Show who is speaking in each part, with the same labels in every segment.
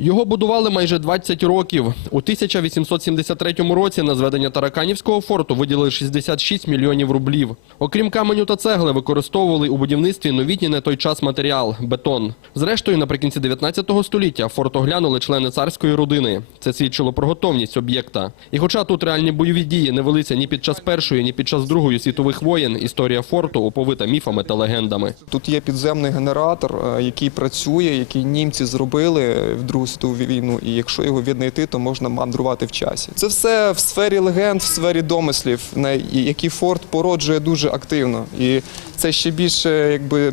Speaker 1: Його будували майже 20 років. У 1873 році на зведення Тараканівського форту виділили 66 мільйонів рублів. Окрім каменю та цегли, використовували у будівництві новітній на той час матеріал – бетон. Зрештою, наприкінці 19 століття форт оглянули члени царської родини. Це свідчило про готовність об'єкта. І хоча тут реальні бойові дії не велися ні під час Першої, ні під час Другої світових воєн, історія форту оповита міфами та легендами.
Speaker 2: Тут є підземний генератор, е, який працює, який німці зробили в Другу світову війну. І якщо його віднайти, то можна мандрувати в часі. Це все в сфері легенд, в сфері домислів, на які форт породжує дуже активно. І це ще більше якби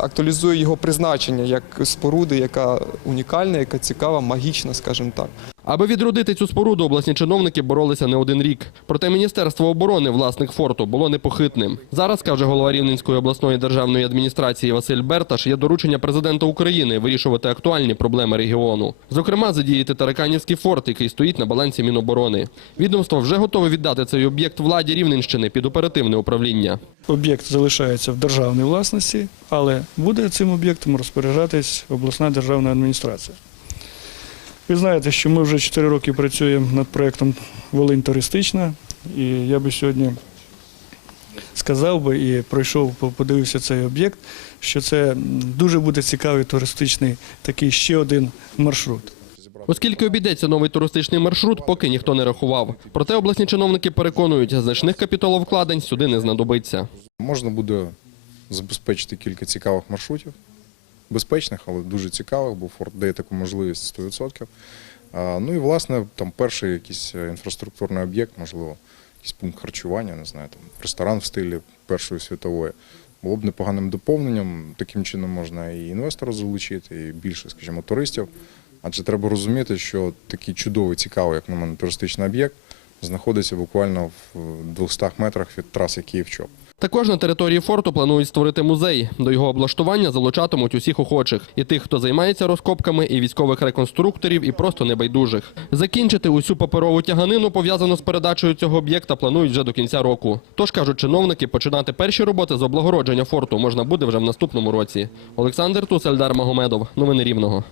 Speaker 2: актуалізує його призначення як споруди, яка унікальна, яка цікава, магічна, скажімо так.
Speaker 1: Аби відродити цю споруду, обласні чиновники боролися не один рік. Проте Міністерство оборони, власник форту, було непохитним. Зараз, каже голова Рівненської обласної державної адміністрації Василь Берташ, є доручення президента України вирішувати актуальні проблеми регіону. Зокрема, задіяти Тараканівський форт, який стоїть на балансі Міноборони. Відомство вже готове віддати цей об'єкт владі Рівненщини під оперативне управління.
Speaker 3: Об'єкт залишається в державній власності, але буде цим об'єктом розпоряджатись обласна державна адміністрація. Ви знаєте, що ми вже 4 роки працюємо над проєктом Волинь туристична, і я би сьогодні сказав би і пройшов, подивився цей об'єкт, що це дуже буде цікавий туристичний такий ще один маршрут.
Speaker 1: Оскільки обійдеться новий туристичний маршрут, поки ніхто не рахував. Проте обласні чиновники переконують, значних капіталовкладень сюди не знадобиться.
Speaker 4: Можна буде забезпечити кілька цікавих маршрутів, безпечних, але дуже цікавих, бо Форт дає таку можливість 100%. А, Ну і власне там перший якийсь е, інфраструктурний об'єкт, можливо, якийсь пункт харчування, не знаю, там ресторан в стилі Першої світової. Було б непоганим доповненням. Таким чином можна і інвестора залучити, і більше, скажімо, туристів. Адже треба розуміти, що такий чудовий, цікавий, як на мене, туристичний об'єкт знаходиться буквально в 200 метрах від траси Київ-Чоп.
Speaker 1: Також на території форту планують створити музей. До його облаштування залучатимуть усіх охочих і тих, хто займається розкопками, і військових реконструкторів, і просто небайдужих. Закінчити усю паперову тяганину, пов'язану з передачею цього об'єкта, планують вже до кінця року. Тож кажуть чиновники, починати перші роботи з облагородження форту можна буде вже в наступному році. Олександр Тус, Ельдар Магомедов. Новини Рівного.